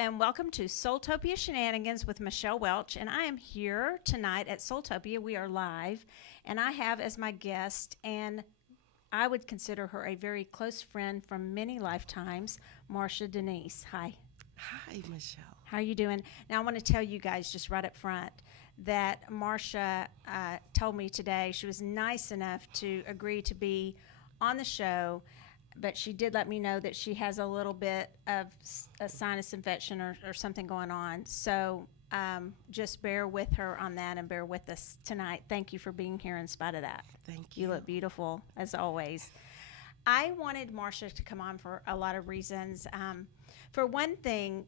and welcome to SoulTopia Shenanigans with Michelle Welch. And I am here tonight at SoulTopia. We are live, and I have as my guest, and I would consider her a very close friend from many lifetimes, Marsha Denise. Hi. Hi, Michelle. How are you doing? Now, I want to tell you guys just right up front that Marsha told me today she was nice enough to agree to be on the show, but she did let me know that she has a little bit of a sinus infection or something going on. So just bear with her on that and bear with us tonight. Thank you for being here in spite of that. Thank you. You look beautiful, as always. I wanted Marsha to come on for a lot of reasons. For one thing,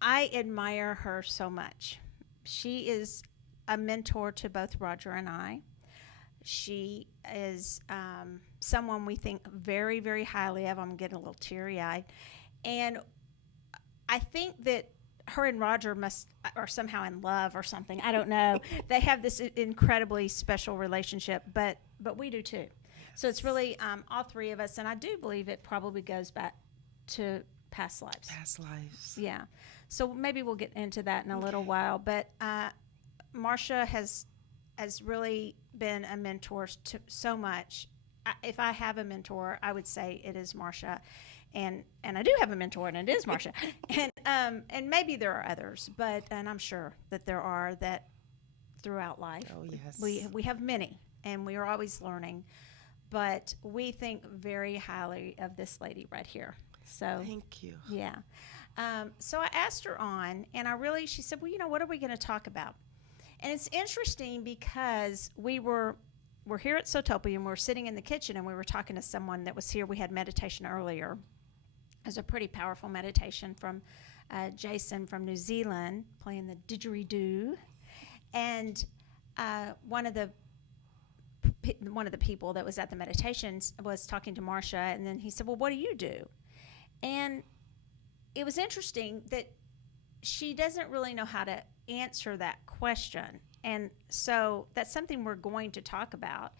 I admire her so much. She is a mentor to both Roger and I. She is someone we think very, very highly of. I'm getting a little teary-eyed. And I think that her and Roger are somehow in love or something. I don't know. They have this incredibly special relationship, but we do too. So it's really all three of us, and I do believe it probably goes back to past lives. Past lives. Yeah. So maybe we'll get into that in a little while. But Marsha has really been a mentor to so much. If I have a mentor, I would say it is Marsha, and I do have a mentor, and it is Marsha, and maybe there are others, and I'm sure that there are that throughout life. Oh yes. We have many, and we are always learning, but we think very highly of this lady right here. So thank you. Yeah. So I asked her on, and she said, well, what are we going to talk about? And it's interesting because we're here at SoulTopia, and we're sitting in the kitchen, and we were talking to someone that was here. We had meditation earlier. It was a pretty powerful meditation from Jason from New Zealand playing the didgeridoo. And one of the people that was at the meditations was talking to Marsha, and then he said, well, what do you do? And it was interesting that she doesn't really know how to answer that question. And so that's something we're going to talk about.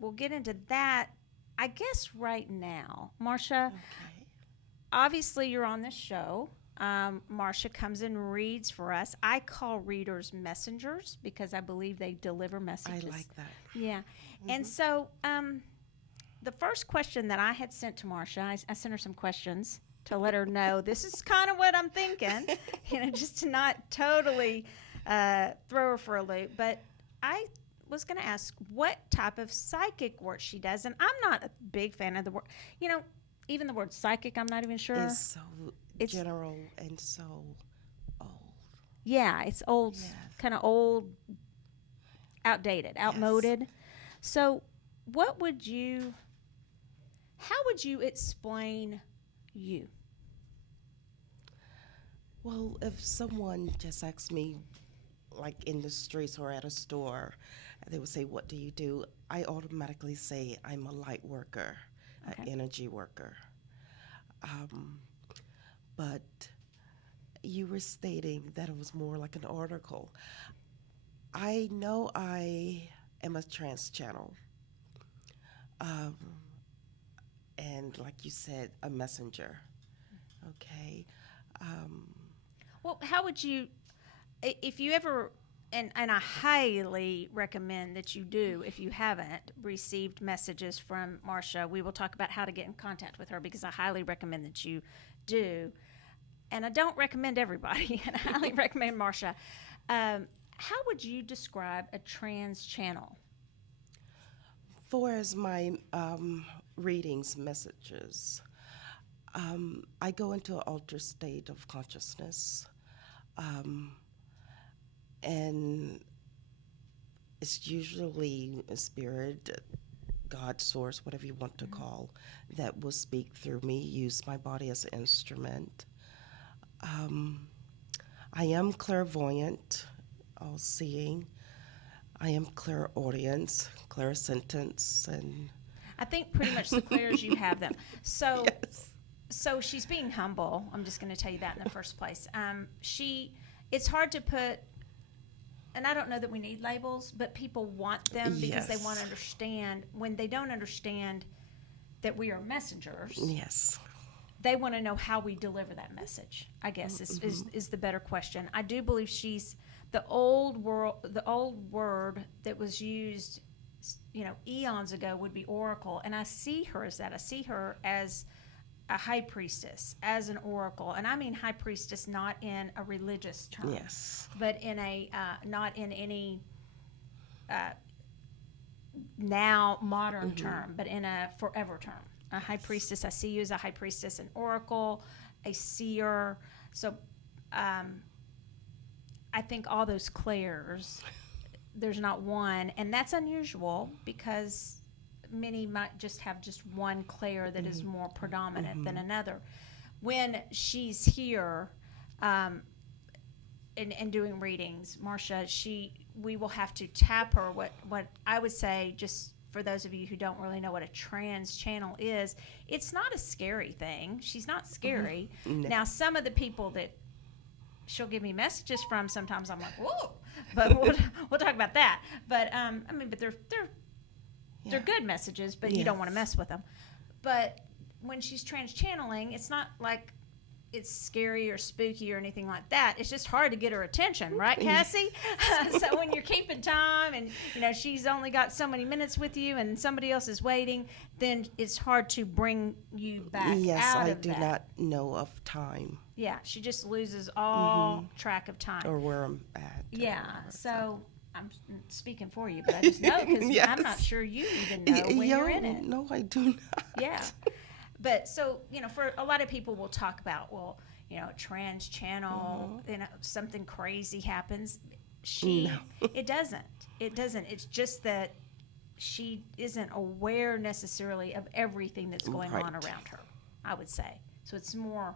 We'll get into that, I guess, right now. Marsha, Okay. Obviously you're on this show. Marsha comes and reads for us. I call readers messengers because I believe they deliver messages. I like that. Yeah. Mm-hmm. And so the first question that I had sent to Marsha, I sent her some questions to let her know this is kind of what I'm thinking, just to not totally throw her for a loop. But I was going to ask what type of psychic work she does. And I'm not a big fan of the word, even the word psychic, I'm not even sure. It's general and so old. Yeah, it's old, Yes. kind of old, outdated, outmoded. Yes. So how would you explain you? Well, if someone just asks me, like in the streets or at a store, they would say, what do you do? I automatically say I'm a light worker, Okay. an energy worker. But you were stating that it was more like an article. I know I am a trans channel. And like you said, a messenger. Okay. Well, how would you, if you ever, and I highly recommend that you do, if you haven't received messages from Marsha, we will talk about how to get in contact with her because I highly recommend that you do. And I don't recommend everybody, and I highly recommend Marsha. How would you describe a trans channel? For as my readings, messages, I go into an altered state of consciousness. And it's usually a spirit, God, source, whatever you want to call, that will speak through me, use my body as an instrument. I am clairvoyant, all-seeing. I am clairaudience, clairsentience, and I think pretty much the clears you have them. So, yes. so she's being humble. I'm just going to tell you that in the first place. It's hard to put, and I don't know that we need labels, but people want them because they Yes. want to understand. When they don't understand that we are messengers, Yes. they want to know how we deliver that message, I guess, is the better question. I do believe she's the old word that was used, eons ago would be oracle. And I see her as that. I see her as a high priestess, as an oracle. And I mean high priestess not in a religious term. Yes. But in a, not in any now modern term, but in a forever term. A high priestess, I see you as a high priestess, an oracle, a seer. So I think all those clairs, there's not one, and that's unusual because many might just have just one clair that is more predominant than another. When she's here and doing readings, Marsha, we will have to tap her. What I would say, just for those of you who don't really know what a trans channel is, it's not a scary thing. She's not scary. No. Now, some of the people that she'll give me messages from, sometimes I'm like, whoa, but we'll talk about that. But but they're good messages, but you don't want to mess with them. But when she's trans channeling, it's not like it's scary or spooky or anything like that. It's just hard to get her attention, right, Cassie? So when you're keeping time and she's only got so many minutes with you and somebody else is waiting, then it's hard to bring you back out of that. Yes, I do not know of time. Yeah, she just loses all track of time. Or where I'm at. Yeah, so I'm speaking for you, but I just know because I'm not sure you even know when you're in it. No, I do not. Yeah. But so, for a lot of people will talk about, trans channel, something crazy happens. It doesn't. It's just that she isn't aware necessarily of everything that's going on around her, I would say. So it's more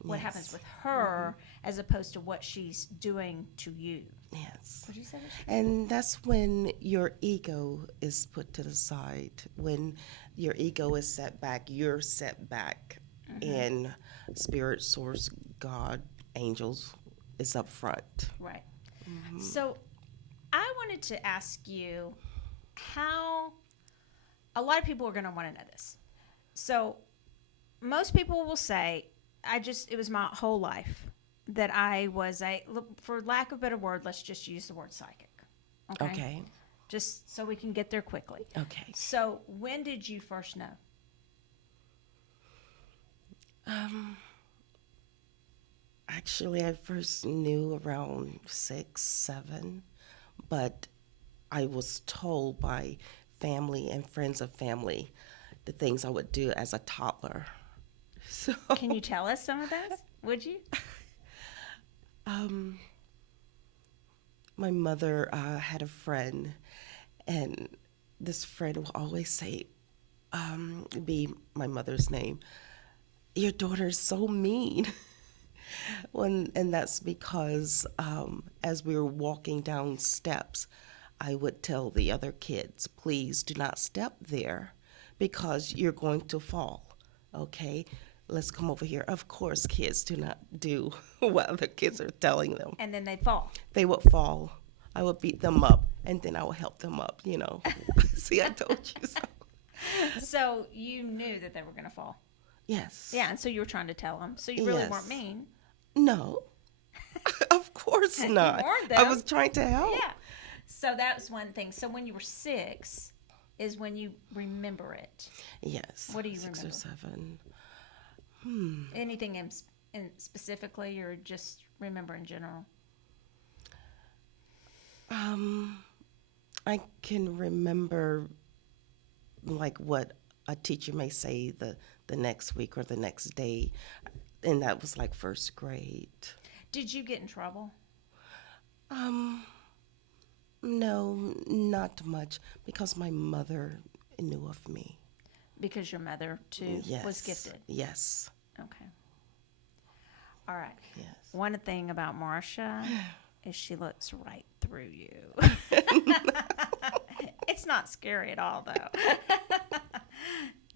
what happens with her as opposed to what she's doing to you. Yes. What did you say? And that's when your ego is put to the side. When your ego is set back, you're set back. And spirit, source, God, angels is up front. Right. So I wanted to ask you how a lot of people are going to want to know this. So most people will say, it was my whole life that I was for lack of a better word, let's just use the word psychic. Okay. Just so we can get there quickly. Okay. So when did you first know? Actually, I first knew around 6, 7, but I was told by family and friends of family the things I would do as a toddler. So can you tell us some of those? Would you? My mother had a friend, and this friend will always say, be my mother's name, your daughter's so mean. And that's because as we were walking down steps, I would tell the other kids, please do not step there because you're going to fall, okay? Let's come over here. Of course, kids do not do what other kids are telling them. And then they fall. They would fall. I would beat them up, and then I would help them up, See, I told you so. So you knew that they were going to fall. Yes. Yeah, and so you were trying to tell them. So you really weren't mean. No. Of course not. You warned them. I was trying to help. Yeah. So that was one thing. So when you were 6 is when you remember it. Yes. What do you 6 remember? or 7. Anything in specifically, or just remember in general? I can remember like what a teacher may say the next week or the next day, and that was like first grade. Did you get in trouble? No, not much, because my mother knew of me. Because your mother too was gifted. Yes. Okay. All right. Yes. One thing about Marsha is she looks right through you. It's not scary at all, though.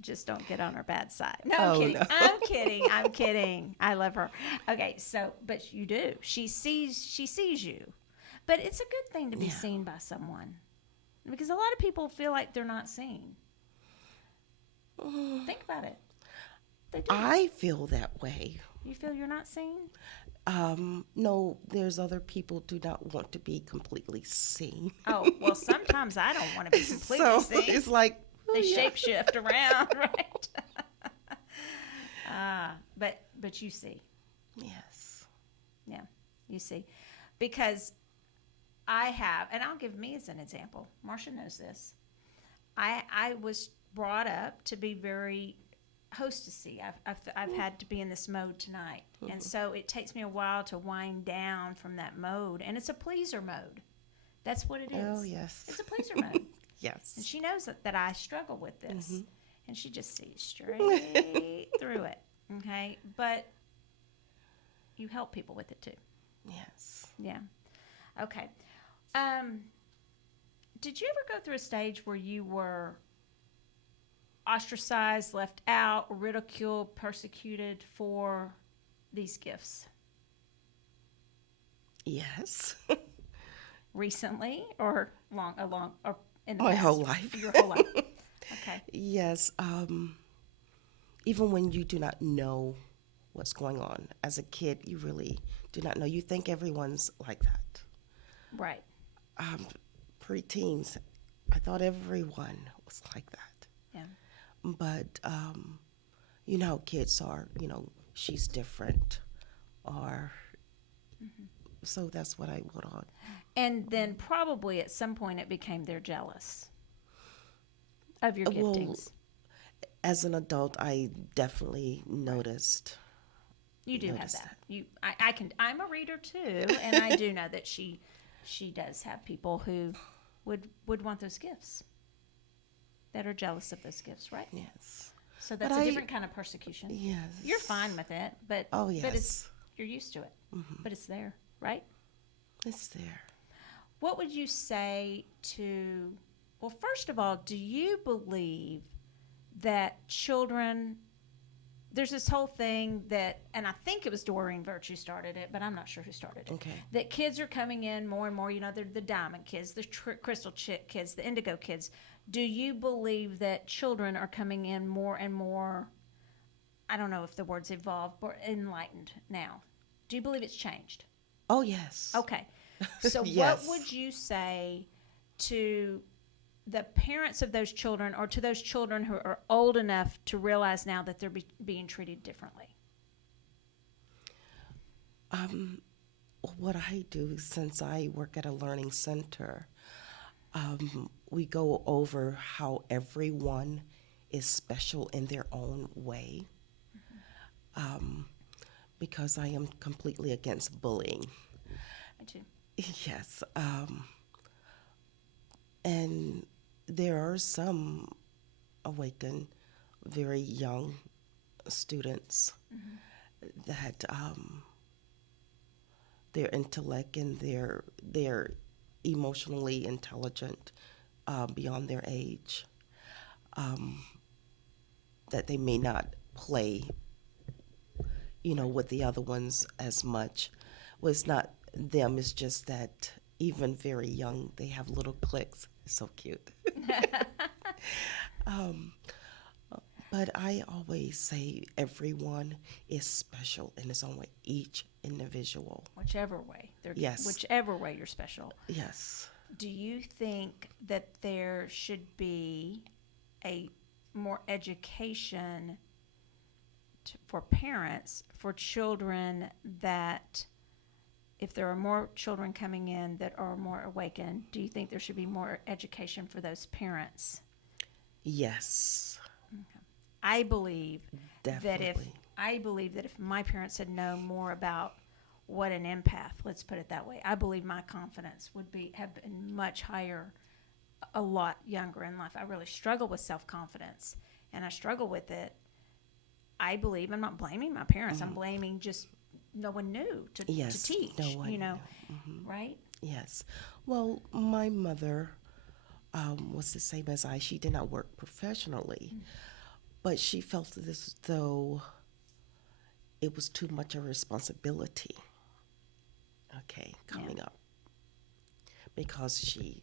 Just don't get on her bad side. No, I'm kidding. No. I'm kidding. I love her. Okay, so, but you do. She sees you. But it's a good thing to be seen by someone. Because a lot of people feel like they're not seen. Think about it. They do. I feel that way. You feel you're not seen? No, there's other people do not want to be completely seen. Oh, well, sometimes I don't want to be completely So seen. it's like, They yeah. shapeshift around, right? But you see. Yes. Yeah, you see. Because I have, and I'll give me as an example. Marsha knows this. I was brought up to be very hostessy. I've had to be in this mode tonight. And so it takes me a while to wind down from that mode. And it's a pleaser mode. That's what it is. Oh, yes. It's a pleaser mode. And Yes. she knows that I struggle with this. Mhm. And she just sees straight through it. Okay? But you help people with it too. Yes. Yeah. Okay. Did you ever go through a stage where you were ostracized, left out, ridiculed, persecuted for these gifts? Yes. Recently or or in the My past? whole life. Your whole life. Okay. Yes. Even when you do not know what's going on as a kid, you really do not know. You think everyone's like that. Right. Preteens, I thought everyone was like that. Yeah. But you know how kids are. You know, she's different, or so that's what I put on. And then probably at some point it became they're jealous of your Well, giftings. As an adult, I definitely noticed. You do have noticed that. I'm a reader too, and I do know that she does have people who would want those gifts, that are jealous of those gifts, right? Yes. So that's But a different kind of persecution. Yes. You're fine with it, but Oh, yes. but you're used to it. But it's there, right? It's there. What would you say to, well, first of all, do you believe that children, there's this whole thing that, and I think it was Doreen Virtue started it, but I'm not sure who started it. Okay. That kids are coming in more and more, they're the diamond kids, the crystal chick kids, the indigo kids. Do you believe that children are coming in more and more, I don't know if the word's evolved, but enlightened now? Do you believe it's changed? Oh, yes. Okay. So Yes. what would you say to the parents of those children, or to those children who are old enough to realize now that they're being treated differently? What I do, since I work at a learning center, we go over how everyone is special in their own way. Because I am completely against bullying. Me too. Yes. And there are some awakened, very young students that their intellect and they're emotionally intelligent beyond their age, that they may not play, with the other ones as much. Well, it's not them, it's just that even very young, they have little cliques. It's so cute. But I always say everyone is special in its own way, each individual. Whichever way. Yes. Whichever way you're special. Yes. Do you think that there should be a more education for parents for children, that if there are more children coming in that are more awakened, do you think there should be more education for those parents? Yes. Okay. I believe Definitely. that if my parents had known more about what an empath, let's put it that way, I believe my confidence would have been much higher a lot younger in life. I really struggle with self-confidence, and I struggle with it. I believe, I'm not blaming my parents. I'm blaming just no one knew to teach, no one knew. Right? Yes. Well, my mother was the same as I. She did not work professionally, but she felt as though it was too much of a responsibility, coming up, because she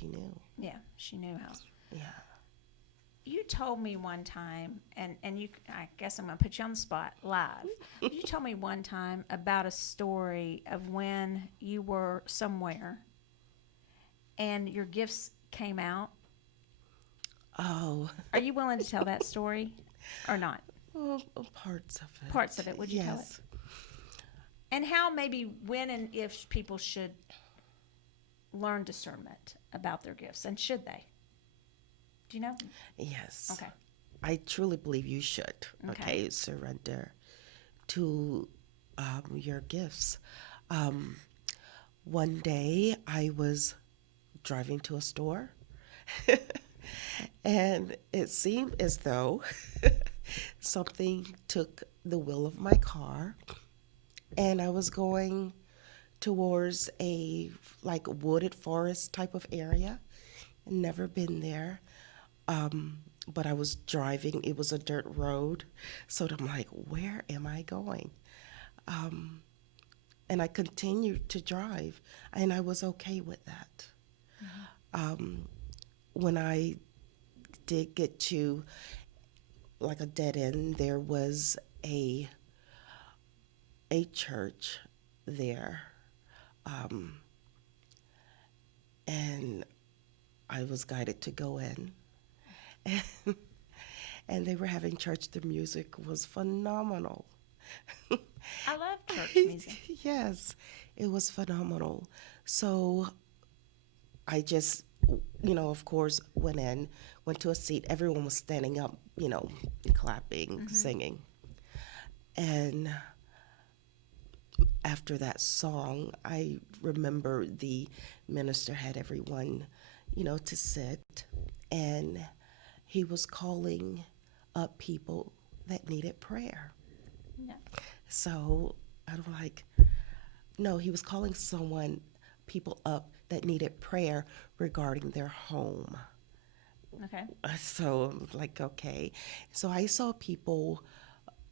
knew. Yeah, she knew how. Yeah. You told me one time, and you, I guess I'm going to put you on the spot live. You told me one time about a story of when you were somewhere and your gifts came out. Oh, Are you willing to tell that story or not? well, parts of it. Parts of it. Would you tell it? Yes. And how, maybe when and if people should learn discernment about their gifts, and should they? Do you know? Yes. Okay. I truly believe you should. Okay. Surrender to your gifts. One day I was driving to a store and it seemed as though something took the wheel of my car and I was going towards a like wooded forest type of area. Never been there. But I was driving. It was a dirt road. So I'm like, where am I going? And I continued to drive, and I was okay with that. When I did get to like a dead end, there was a church there. And I was guided to go in. And they were having church. The music was phenomenal. I love church music. Yes, it was phenomenal. So I just, of course, went to a seat. Everyone was standing up, clapping, singing. And after that song, I remember the minister had everyone, to sit. And he was calling up people that needed prayer. Yeah. So I'm like, no, he was calling people up that needed prayer regarding their home. Okay. So I'm like, okay. So I saw people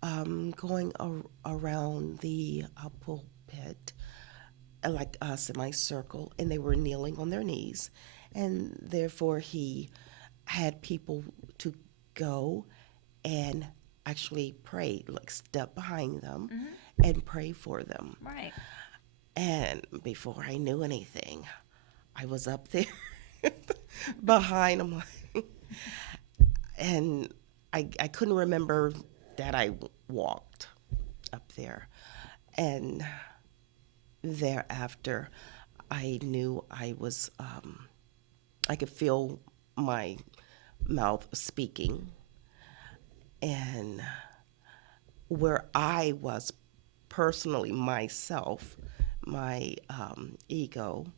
going around the pulpit, like a semicircle, and they were kneeling on their knees. And therefore he had people to go and actually pray, like step behind them and pray for them. Right. And before I knew anything, I was up there behind them. And I couldn't remember that I walked up there. And thereafter, I knew I was, I could feel my mouth speaking. And where I was personally myself, my ego,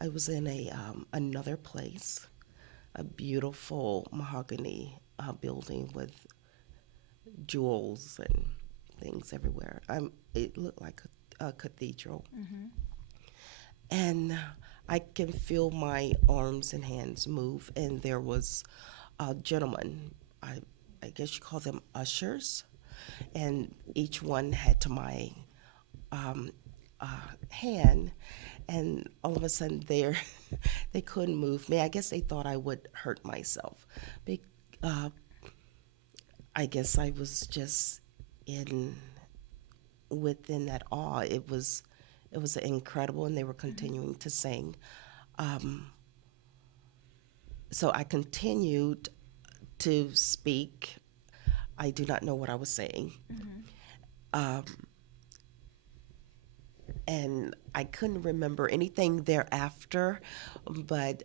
I was in another place, a beautiful mahogany building with jewels and things everywhere. It looked like a cathedral. And I can feel my arms and hands move, and there was a gentleman, I guess you call them ushers, and each one had to my hand, and all of a sudden they couldn't move me. I guess they thought I would hurt myself. I guess I was just within that awe. It was incredible, and they were continuing to sing. So I continued to speak. I do not know what I was saying. And I couldn't remember anything thereafter, but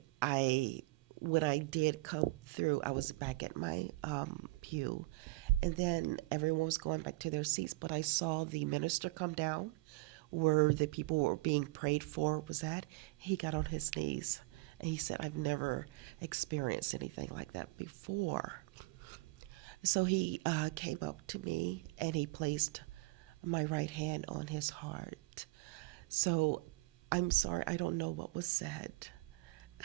when I did come through, I was back at my pew, and then everyone was going back to their seats, but I saw the minister come down where the people were being prayed for was at. He got on his knees, and he said, I've never experienced anything like that before. So he came up to me, and he placed my right hand on his heart. So I'm sorry, I don't know what was said.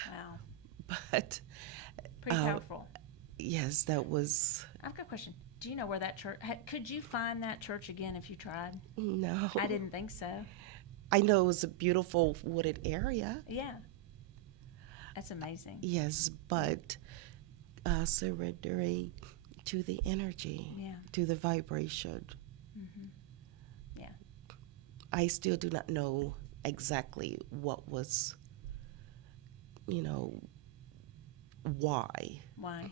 Wow. But Pretty powerful. yes, that was... I've got a question. Do you know where that church... Could you find that church again if you tried? No. I didn't think so. I know it was a beautiful wooded area. Yeah. That's amazing. Yes, but surrendering to the energy, Yeah. to the vibration. Yeah. I still do not know exactly what was, you know, why. Why?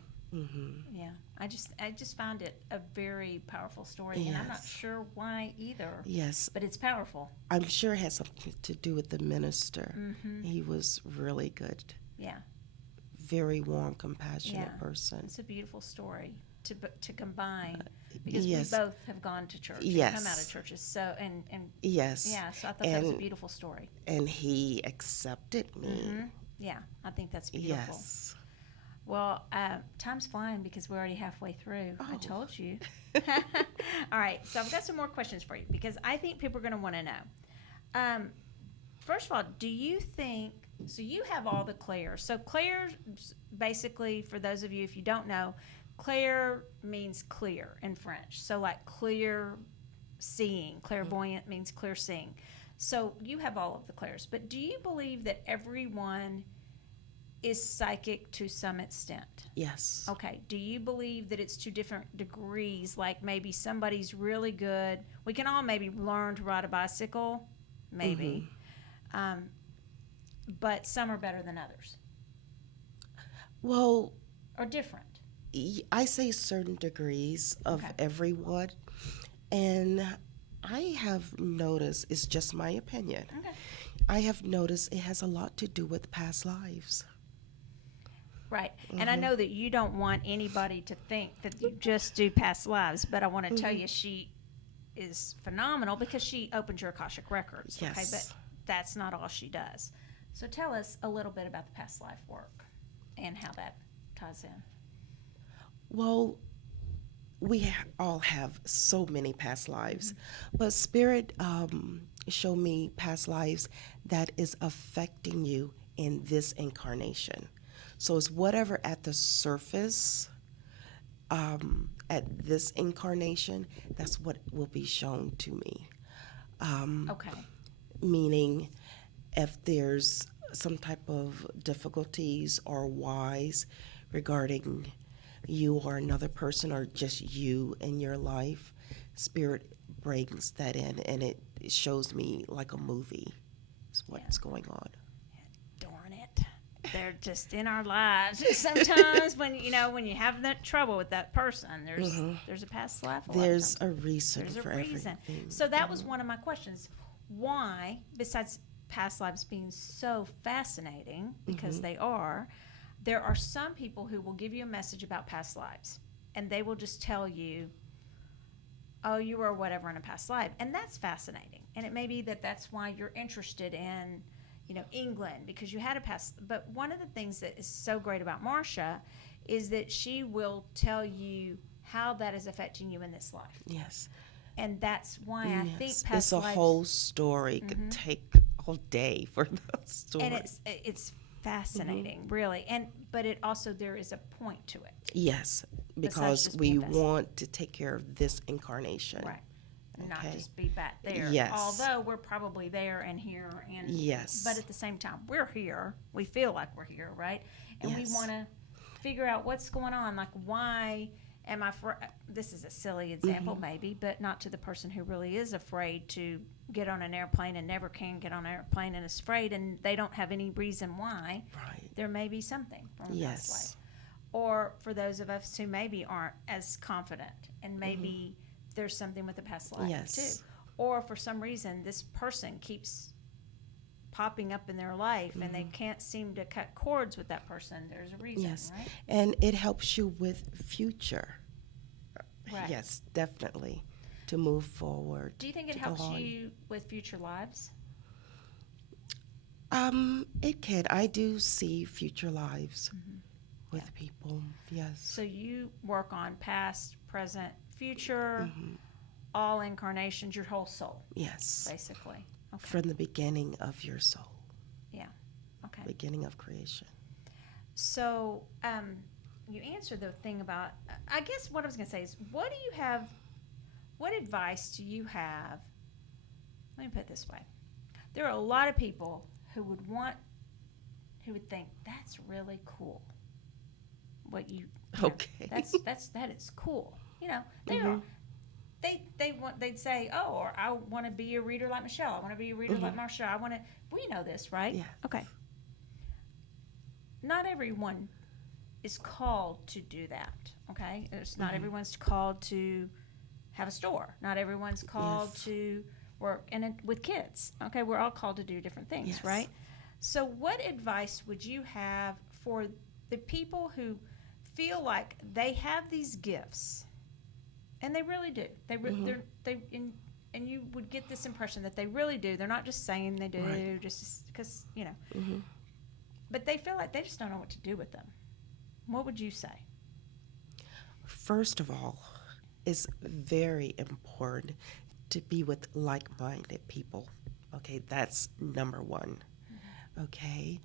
Yeah. I just found it a very powerful story, and I'm not Yes. sure why either. Yes, But it's powerful. I'm sure it has something to do with the minister. Mm-hmm. He was really good, Yeah. very warm, compassionate Yeah. person. It's a beautiful story to combine, because Yes, we both have gone to church and come out of yes, churches. So and yes, yeah, so I thought that was a and beautiful story. he accepted me. Mm-hmm. Yeah, I think that's beautiful. Yes. Well, time's flying because we're already halfway through. I Oh. told you. All right, so I've got some more questions for you because I think people are going to want to know. First of all, do you think, so you have all the clairs. So clair, basically, for those of you, if you don't know, clair means clear in French. So like clear seeing, clairvoyant means clear seeing. So you have all of the clairs. But do you believe that everyone is psychic to some extent? Yes. Okay. Do you believe that it's to different degrees? Like maybe somebody's really good. We can all maybe learn to ride a bicycle, maybe. But some are better than others Well, or different. I say certain degrees of Okay. everyone, and I have noticed, it's just my opinion, Okay. I have noticed it has a lot to do with past lives. Right. And I know that you don't want anybody to think that you just do past lives, but I want to tell you she is phenomenal because she opens your Akashic records. Okay. Yes. But that's not all she does. So tell us a little bit about the past life work and how that ties in. Well, we all have so many past lives, but Spirit showed me past lives that is affecting you in this incarnation. So it's whatever at the surface at this incarnation, that's what will be shown to me. Okay. Meaning, if there's some type of difficulties or whys regarding you or another person or just you in your life, Spirit brings that in and it shows me like a movie. Is what's going on. Darn it. They're just in our lives. Sometimes when you have that trouble with that person, there's a past life. There's a reason There's a for reason. everything. So that was one of my questions. Why, besides past lives being so fascinating, because they are, there are some people who will give you a message about past lives, and they will just tell you, oh, you were whatever in a past life. And that's fascinating. And it may be that that's why you're interested in, England, because you had a past. But one of the things that is so great about Marsha is that she will tell you how that is affecting you in this life. Yes. And that's why I think Yes. past It's a lives, whole story. It could take all day for the story. and it's fascinating, really. But it also, there is a point to it. Yes, Besides because just we being fascinating. want to take care of this incarnation. Right. And not Okay. just be back there. Yes. Although we're probably there and here and Yes. but at the same time we're here. We feel like we're here, right? And Yes. we want to figure out what's going on. Like, why am I this is a silly example maybe, but not to the person who really is afraid to get on an airplane and never can get on an airplane and is afraid and they don't have any reason why. Right. There may be something from a past Yes. life. Or for those of us who maybe aren't as confident and maybe there's something with the past life Yes. too. Or for some reason this person keeps popping up in their life and they can't seem to cut cords with that person. There's a reason, Yes. right? And it helps you with future. Right. Yes, definitely. To move forward. Do you think it to go helps on. you with future lives? It can. I do see future lives with people. Yes. So you work on past, present, future, all incarnations, your whole soul, Yes. basically. Okay. From the beginning of your soul. Yeah. Okay. Beginning of creation. So, you answered the thing about, I guess what I was going to say is, what advice do you have? Let me put it this way. There are a lot of people who would think, that's really cool, what You know, Okay. that is cool. You know, they Mm-hmm. are they'd say, oh, or I want to be a reader like Michelle. I want to be a reader like Mm-hmm. Marsha. I want to. We know this, right? Yeah. Okay. Not everyone is called to do that. Okay, it's not Mm-hmm. everyone's called to have a store. Not everyone's called Yes. to work with kids. Okay, we're all called to do different things, Yes. right? So, what advice would you have for the people who feel like they have these gifts, and they really do? Mm-hmm. And you would get this impression that they really do. They're not just saying they Right. do, just because Mm-hmm. but they feel like they just don't know what to do with them. What would you say? First of all, it's very important to be with like-minded people. Okay, that's number one. Okay,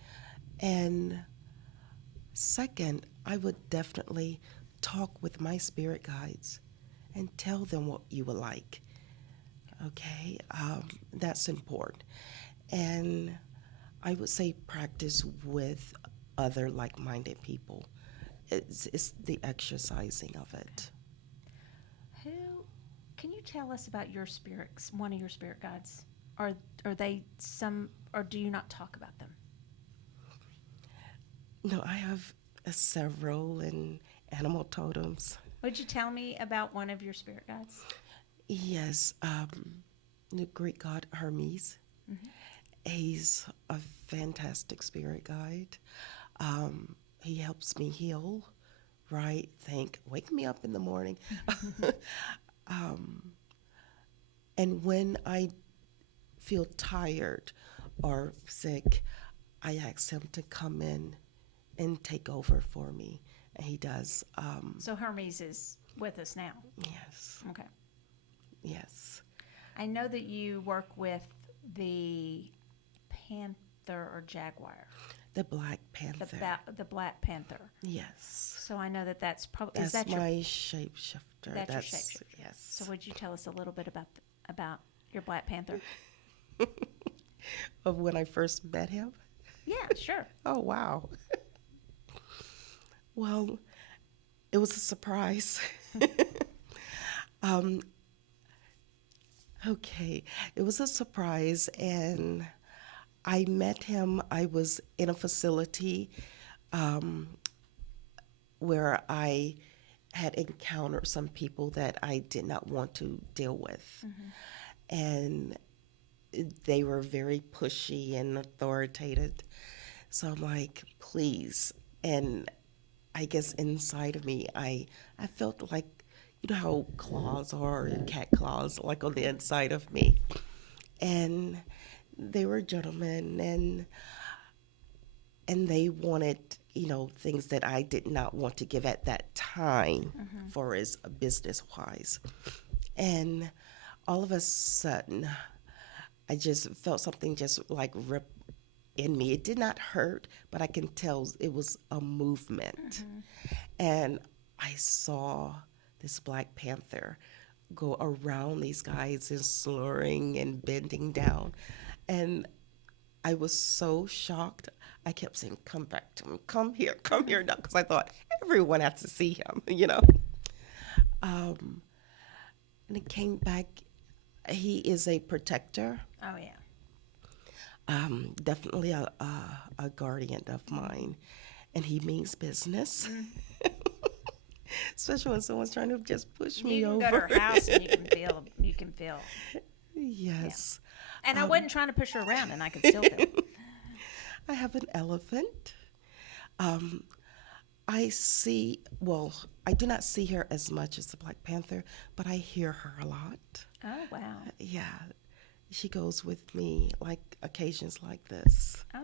and second, I would definitely talk with my spirit guides and tell them what you would like. Okay, that's important. And I would say practice with other like minded people. It's the exercising of it. Who can you tell us about your spirits? One of your spirit guides? Are they some, or do you not talk about them? No, I have several and animal totems. Would you tell me about one of your spirit guides? Yes, the Greek god Hermes. Mm-hmm. He's a fantastic spirit guide. He helps me heal, right? Wake me up in the morning. um, and when I feel tired or sick, I ask him to come in and take over for me. And he does. So Hermes is with us now. Yes, Okay. yes. I know that you work with the panther or jaguar, The Black Panther. the Black Panther. Yes. So I know that that's probably That's is that my your shapeshifter. that's your shapeshifter. Yes. So would you tell us a little bit about your Black Panther? Of when I first met him? Yeah, sure. Oh, wow. Well, it was a surprise. um, okay, it was a surprise, and I met him. I was in a facility um, where I had encountered some people that I did not want to deal with. And they were very pushy and authoritative. So I'm like, please. And I guess inside of me, I felt like, you know how claws are, cat claws, like on the inside of me. And they were gentlemen, and they wanted, things that I did not want to give at that time for as business wise. And all of a sudden, I just felt something just like rip in me. It did not hurt, but I can tell it was a movement. And I saw this Black Panther go around these guys and slurring and bending down. And I was so shocked. I kept saying, come back to him, come here now, because I thought everyone has to see him. And it came back. He is a protector, Oh yeah. definitely a guardian of mine, and he means business. Especially when someone's trying to just push me You can over. go to her house and you can feel. Yes. And I wasn't trying to push her around, and I could still feel. I have an elephant. Um, I do not see her as much as the Black Panther, but I hear her a lot. Oh wow. Yeah, she goes with me like occasions like this. Oh.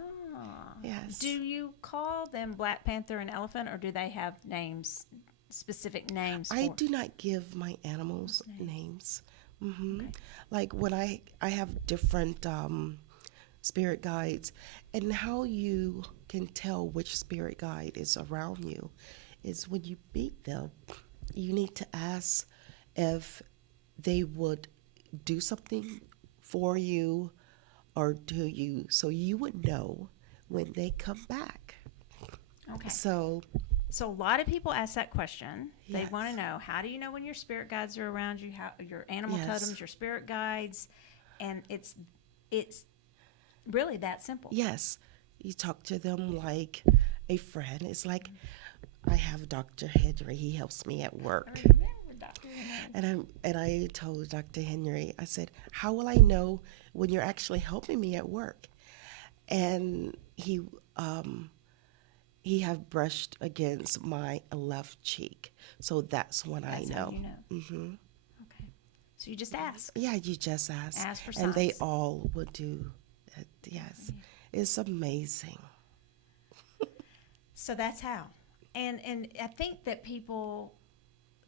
Yes. Do you call them Black Panther and elephant, or do they have names, specific names? I for do not give my animals names. Okay. Like when I have different spirit guides, and how you can tell which spirit guide is around you is when you meet them, you need to ask if they would do something for you or do you, so you would know when they come back. Okay. So So a lot of people ask that question. They Yes. want to know, how do you know when your spirit guides are around you? How your animal Yes. totems, your spirit guides, and it's really that simple. Yes. You talk to them like a friend. It's like I have Dr. Henry. He helps me at I work. remember Dr. Henry. And I told Dr. Henry, I said, how will I know when you're actually helping me at work? And he have brushed against my left cheek, so that's when That's I how know. you know. Hmm. Okay. So you just ask. Yeah, you just ask, Ask for and they signs. all would do it. Yes, it's amazing. So that's how. And I think that people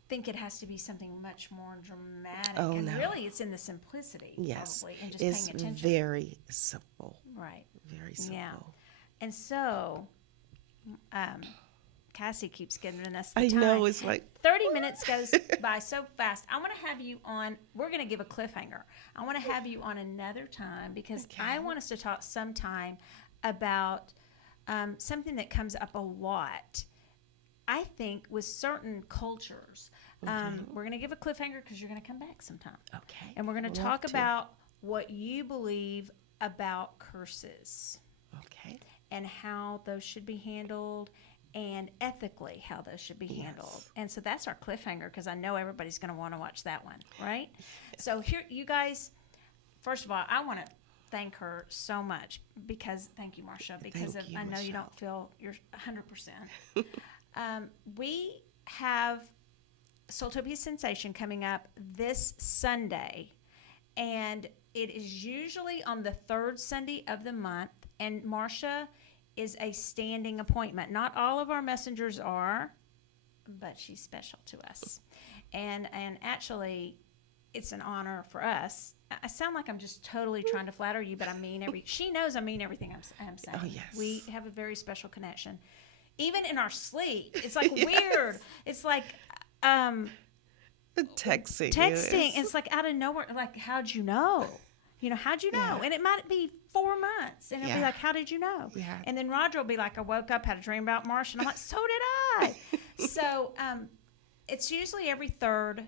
think it has to be something much more dramatic. Oh, and no. really it's in the simplicity, Yes, probably, and just it's paying attention. very simple. Right. Very simple. Yeah. And so Cassie keeps giving us the I time. know, it's like 30 minutes goes by so fast. I want to have you on. We're going to give a cliffhanger. I want to have you on another time because I want us to talk sometime about something that comes up a lot. I think with certain cultures, we're going to give a cliffhanger because you're going to come back sometime. okay, And we're going to love talk to. about what you believe about curses Okay, and how those should be handled and ethically how those should be handled. And so that's our cliffhanger because I know everybody's going to want to watch that one, right? So here, you guys, first of all, I want to thank her so much because, thank you, Marsha, because Thank you, I know you Michelle. don't feel you're 100%. We have SoulTopia Sensation coming up this Sunday, and it is usually on the third Sunday of the month, and Marsha is a standing appointment. Not all of our messengers are, but she's special to us. And actually, it's an honor for us. I sound like I'm just totally trying to flatter you, but I mean she knows I mean everything I'm saying. Oh, yes. We have a very special connection. Even in our sleep, it's like weird. It's like texting. texting. It's like out of nowhere. Like, how'd you know? How'd you know? Yeah. And it might be 4 months. And it'll be Yeah. like, how did you know? Yeah. And then Roger will be like, I woke up, had a dream about Marsha. And I'm like, so did I. So it's usually every the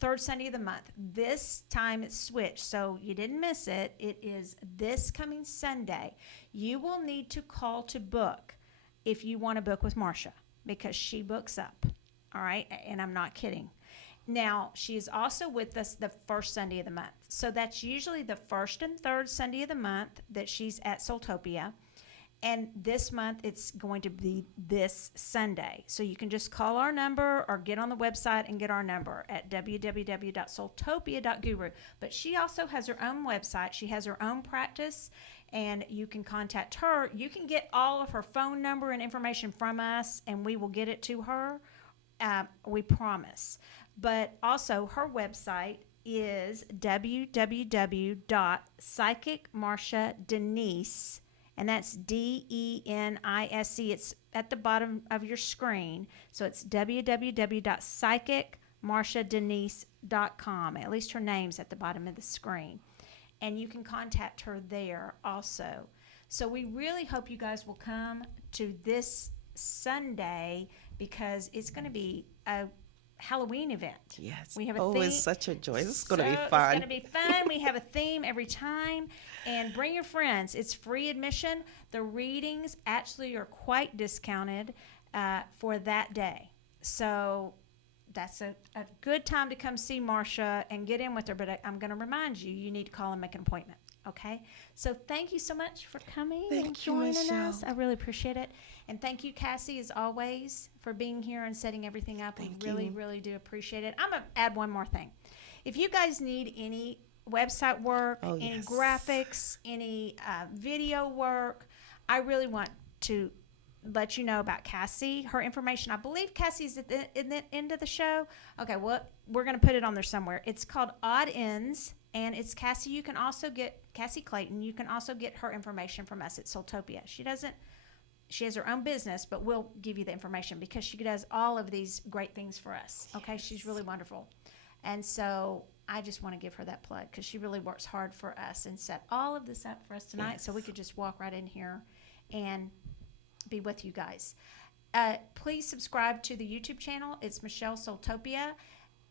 third Sunday of the month. This time it's switched. So you didn't miss it. It is this coming Sunday. You will need to call to book if you want to book with Marsha because she books up. All right. And I'm not kidding. Now, she is also with us the first Sunday of the month. So that's usually the first and third Sunday of the month that she's at SoulTopia. And this month, it's going to be this Sunday. So you can just call our number or get on the website and get our number at www.soultopia.guru. But she also has her own website. She has her own practice, and you can contact her. You can get all of her phone number and information from us, and we will get it to her. We promise. But also, her website is www.psychicmarshadenise, and that's Denise. It's at the bottom of your screen. So it's www.psychicmarshadenise.com. At least her name's at the bottom of the screen. And you can contact her there also. So we really hope you guys will come to this Sunday because it's going to be a Halloween event. Yes. We have a theme. It's such a joy. This is going to be It's fun. going to be fun. We have a theme every time. And bring your friends. It's free admission. The readings actually are quite discounted for that day. So that's a good time to come see Marsha and get in with her. But I'm going to remind you, you need to call and make an appointment. Okay? So thank you so much for coming and Thank you, joining Michelle. us. I really appreciate it. And thank you, Cassie, as always, for being here and setting everything up. Thank We really, you. really do appreciate it. I'm going to add one more thing. If you guys need any website work, Oh, any yes. graphics, any video work, I really want to let you know about Cassie. Her information, I believe Cassie's at the end of the show. Okay, well, we're going to put it on there somewhere. It's called Odd Ends, and it's Cassie. You can also get Cassie Clayton. You can also get her information from us at SoulTopia. She has her own business, but we'll give you the information because she does all of these great things for us. Okay, she's really wonderful. And so I just want to give her that plug because she really works hard for us and set all of this up for us tonight so we could just walk right in here and be with you guys. Please subscribe to the YouTube channel. It's Michelle SoulTopia.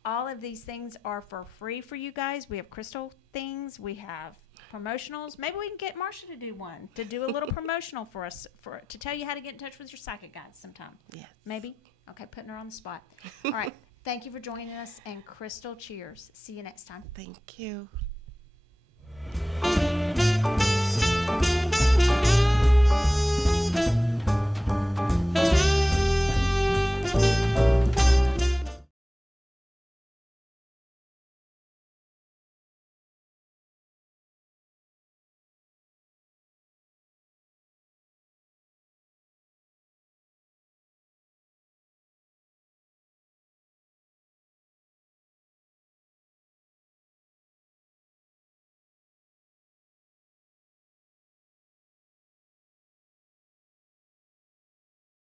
All of these things are for free for you guys. We have crystal things. We have promotionals. Maybe we can get Marsha to do one, to do a little promotional for us, to tell you how to get in touch with your psychic guides sometime. Yes. Maybe? Okay, putting her on the spot. All right. Thank you for joining us, and crystal cheers. See you next time. Thank you.